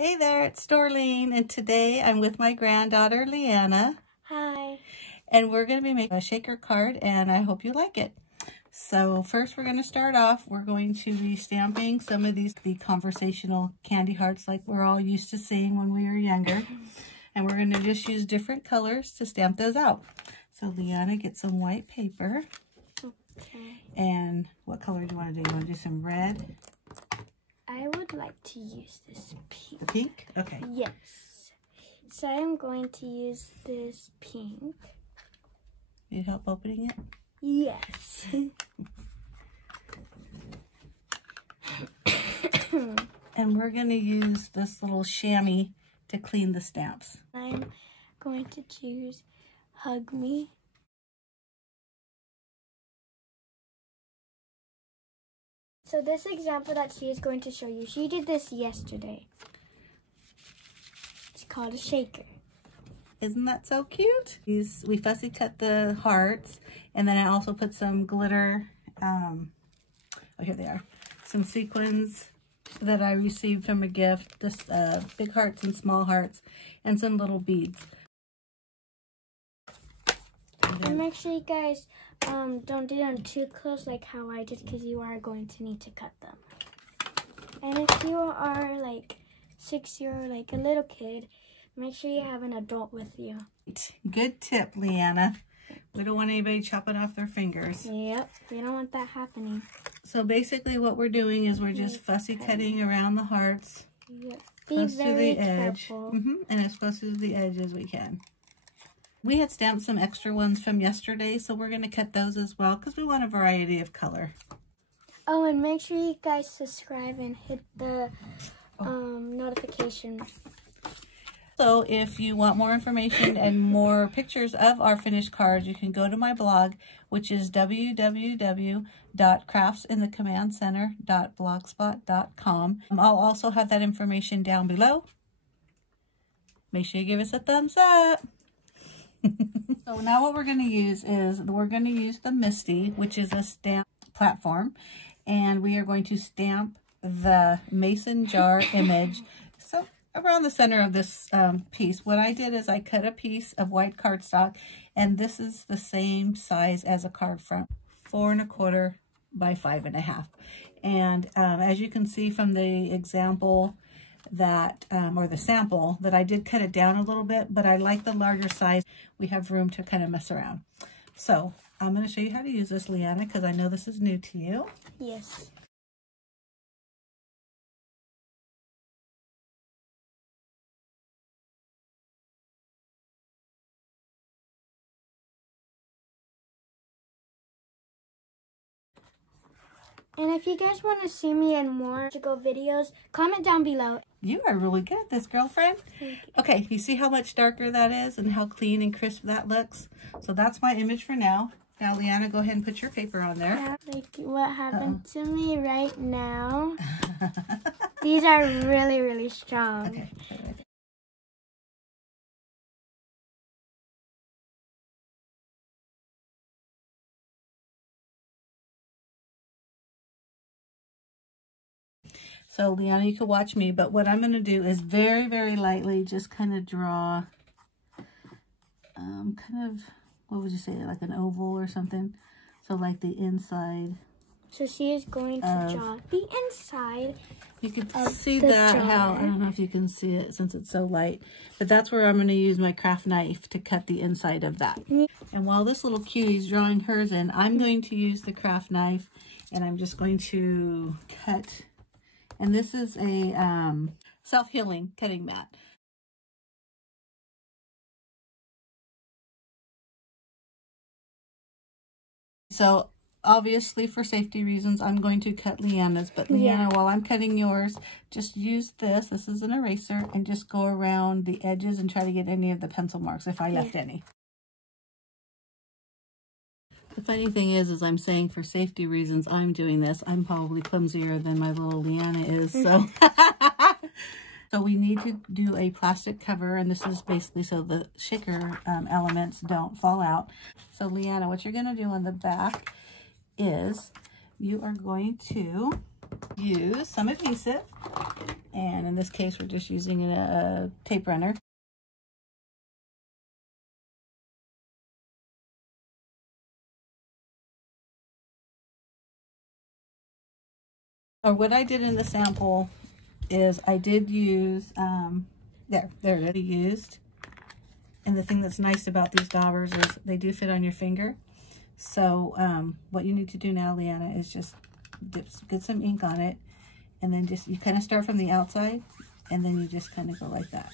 Hey there, it's Dorleen, and today I'm with my granddaughter, Leanna. Hi. And we're going to be making a shaker card, and I hope you like it. So first we're going to start off, we're going to be stamping some of these conversational candy hearts like we're all used to seeing when we were younger. And we're going to just use different colors to stamp those out. So Leanna, get some white paper. Okay. And what color do you want to do? You want to do some red? I would like to use this pink. The pink? Okay. Yes. So I'm going to use this pink. Need help opening it? Yes. And we're going to use this little chamois to clean the stamps. I'm going to choose Hug Me. So this example that she is going to show you, she did this yesterday. It's called a shaker. Isn't that so cute? We fussy cut the hearts, and then I also put some glitter, oh, here they are, some sequins that I received from a gift, this big hearts and small hearts, and some little beads. And make sure you guys don't do them too close like how I did, because you are going to need to cut them. And if you are like 6 or like a little kid, make sure you have an adult with you. Good tip, Leanna. We don't want anybody chopping off their fingers. Yep, we don't want that happening. So basically what we're doing is we're just fussy cutting around the hearts. Yep. Close to the edge. And as close to the edge as we can. We had stamped some extra ones from yesterday, so we're going to cut those as well because we want a variety of color. Oh, and make sure you guys subscribe and hit the notification. So if you want more information and more pictures of our finished cards, you can go to my blog, which is www.craftsinthecommandcenter.blogspot.com. I'll also have that information down below. Make sure you give us a thumbs up. So now what we're going to use is we're going to use the Misty, which is a stamp platform, and we are going to stamp the mason jar image so around the center of this piece. What I did is I cut a piece of white cardstock, and this is the same size as a card front, 4 1/4 by 5 1/2. And as you can see from the example that or the sample, that I did cut it down a little bit, but I like the larger size. We have room to kind of mess around. So I'm going to show you how to use this, Leanna, because I know this is new to you. Yes. And if you guys want to see me in more to go videos, comment down below. You are really good at this, girlfriend. Okay, you see how much darker that is and how clean and crisp that looks? So that's my image for now. Now, Leanna, go ahead and put your paper on there. Yeah, like what happened to me right now. These are really, really strong. Okay. So, Leanna, you can watch me, but what I'm going to do is very, very lightly just kind of draw, kind of, what would you say, like an oval or something? So, like the inside. So she is going to draw the inside. You can see that, how, I don't know if you can see it since it's so light, but that's where I'm going to use my craft knife to cut the inside of that. And while this little cutie's drawing hers in, I'm going to use the craft knife, and I'm just going to cut. And this is a self-healing cutting mat. So obviously for safety reasons, I'm going to cut Leanna's. But Leanna, while I'm cutting yours, just use this. This is an eraser, and just go around the edges and try to get any of the pencil marks if I left any. The funny thing is I'm saying for safety reasons I'm doing this. I'm probably clumsier than my little Leanna is, so. So we need to do a plastic cover, and this is basically so the shaker elements don't fall out. So Leanna, what you're going to do on the back is you are going to Use some adhesive, and in this case we're just using a tape runner. Or what I did in the sample is I did use, there it is, used. And the thing that's nice about these daubers is they do fit on your finger. So what you need to do now, Leanna, is just get some ink on it, and then just, you kind of start from the outside, and then you just kind of go like that.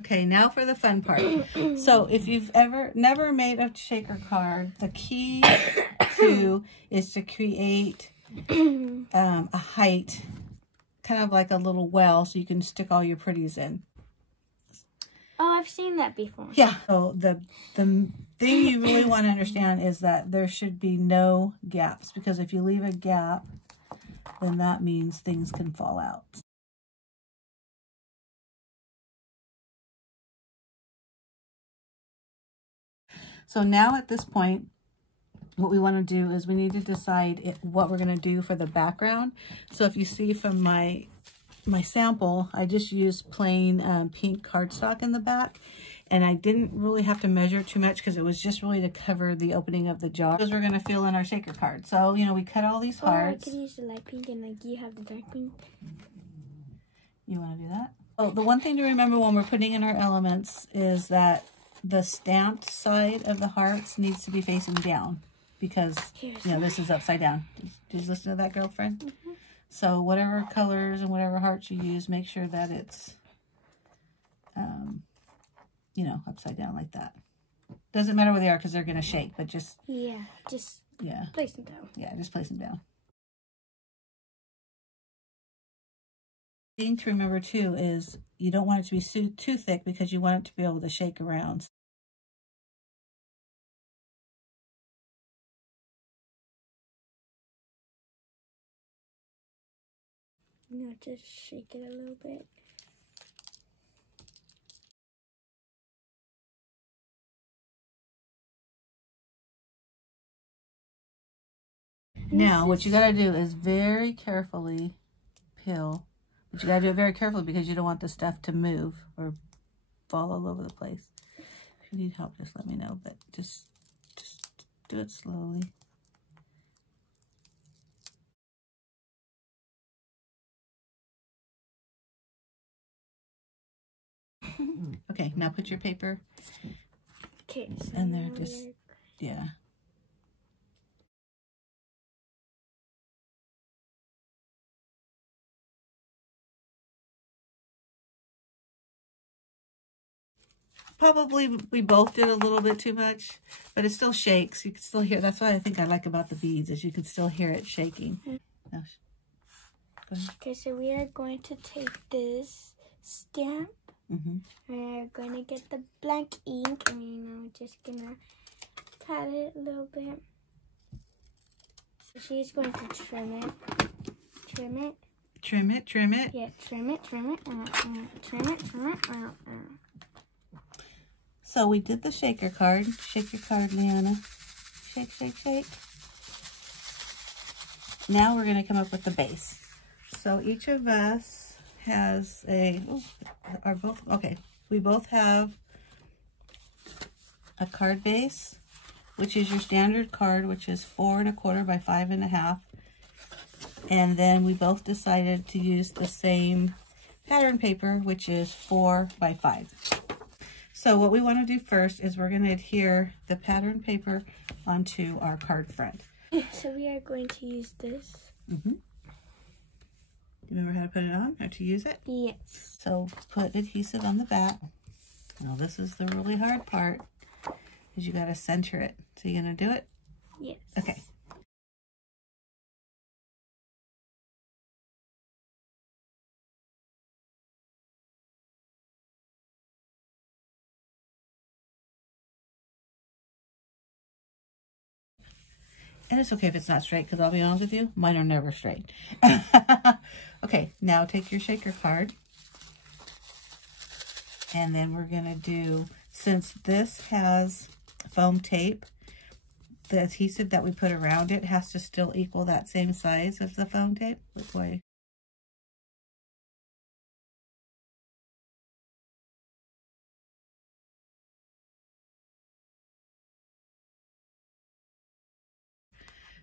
Okay, now for the fun part. So if you've never made a shaker card, the key is to create a height, kind of like a little well, so you can stick all your pretties in. Oh, I've seen that before. Yeah. So the thing you really want to understand is that there should be no gaps, because if you leave a gap, then that means things can fall out. So now at this point, what we want to do is we need to decide what we're going to do for the background. So if you see from my sample, I just used plain pink cardstock in the back, and I didn't really have to measure too much because it was just really to cover the opening of the jar. Because we're going to fill in our shaker card. So, you know, we cut all these hearts. Or I could use the light pink and like you have the dark pink. You want to do that? Oh, the one thing to remember when we're putting in our elements is that the stamped side of the hearts needs to be facing down, because, you know, this is upside down. Did you listen to that, girlfriend? Mm-hmm. So whatever colors and whatever hearts you use, make sure that it's, you know, upside down like that. Doesn't matter where they are because they're going to shake, but just... Yeah, just place them down. Yeah, just place them down. The thing to remember too is you don't want it to be too thick, because you want it to be able to shake around. No, just shake it a little bit. Now, what you gotta do is very carefully peel, but you gotta do it very carefully because you don't want the stuff to move or fall all over the place. If you need help, just let me know, but just do it slowly. Okay, now put your paper in there, just, yeah. Probably we both did a little bit too much, but it still shakes. You can still hear. That's what I think I like about the beads, is you can still hear it shaking. Now, go ahead. Okay, so we are going to take this stamp. We're going to get the blank ink, and I'm just gonna pat it a little bit. So she's going to trim it. Trim it. Trim it, trim it. Yeah, trim it, trim it, trim it, trim it. So we did the shaker card. Shake your card, Leanna. Shake, shake, shake. Now we're going to come up with the base. So each of us has we both have a card base, which is your standard card, which is 4 1/4 by 5 1/2. And then we both decided to use the same pattern paper, which is 4 by 5. So what we want to do first is we're going to adhere the pattern paper onto our card front. So we are going to use this. Mm-hmm. Remember how to put it on or to use it? Yes. So put adhesive on the back. Now this is the really hard part, is you got to center it. So you going to do it? Yes. Okay. And it's okay if it's not straight, because I'll be honest with you, mine are never straight. Okay, now take your shaker card. And then we're going to do, since this has foam tape, the adhesive that we put around it has to still equal that same size as the foam tape. Look way.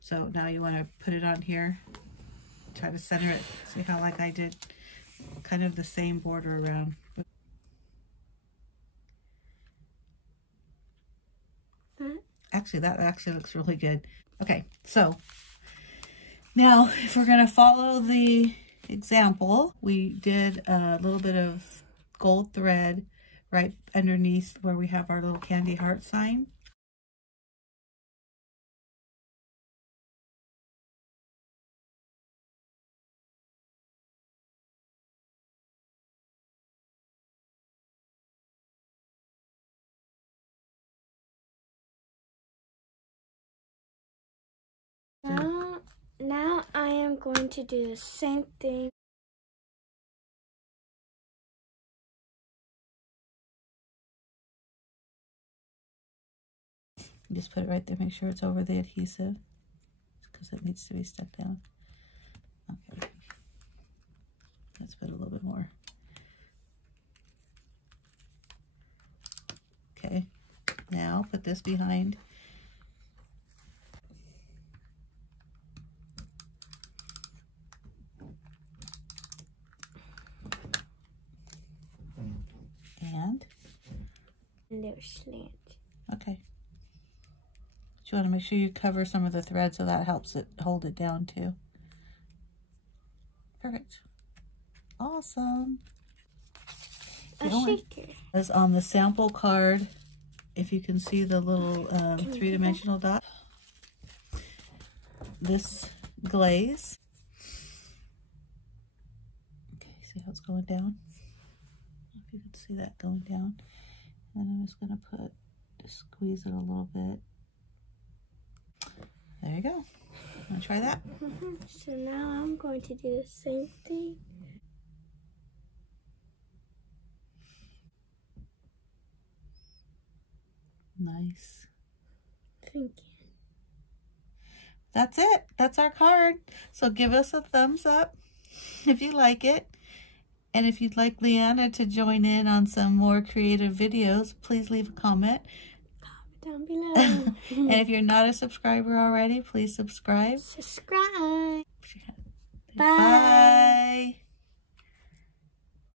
So now you want to put it on here, try to center it, see how like I did kind of the same border around. Actually, that actually looks really good. Okay, so now if we're going to follow the example, we did a little bit of gold thread right underneath where we have our little candy heart sign. Now I am going to do the same thing. Just put it right there, make sure it's over the adhesive, because it needs to be stuck down. Okay. Let's put a little bit more. Okay, now put this behind. And Little slant. okay. You want to make sure you cover some of the thread so that helps it hold it down too. Perfect. Awesome. A shaker. As on the sample card, if you can see the little three-dimensional dot, this glaze. Okay, see how it's going down? If you can see that going down. And I'm just going to just squeeze it a little bit. There you go. Want to try that? So now I'm going to do the same thing. Nice. Thank you. That's it. That's our card. So give us a thumbs up if you like it. And if you'd like Leanna to join in on some more creative videos, please leave a comment. Down below. And if you're not a subscriber already, please subscribe. Subscribe. Bye.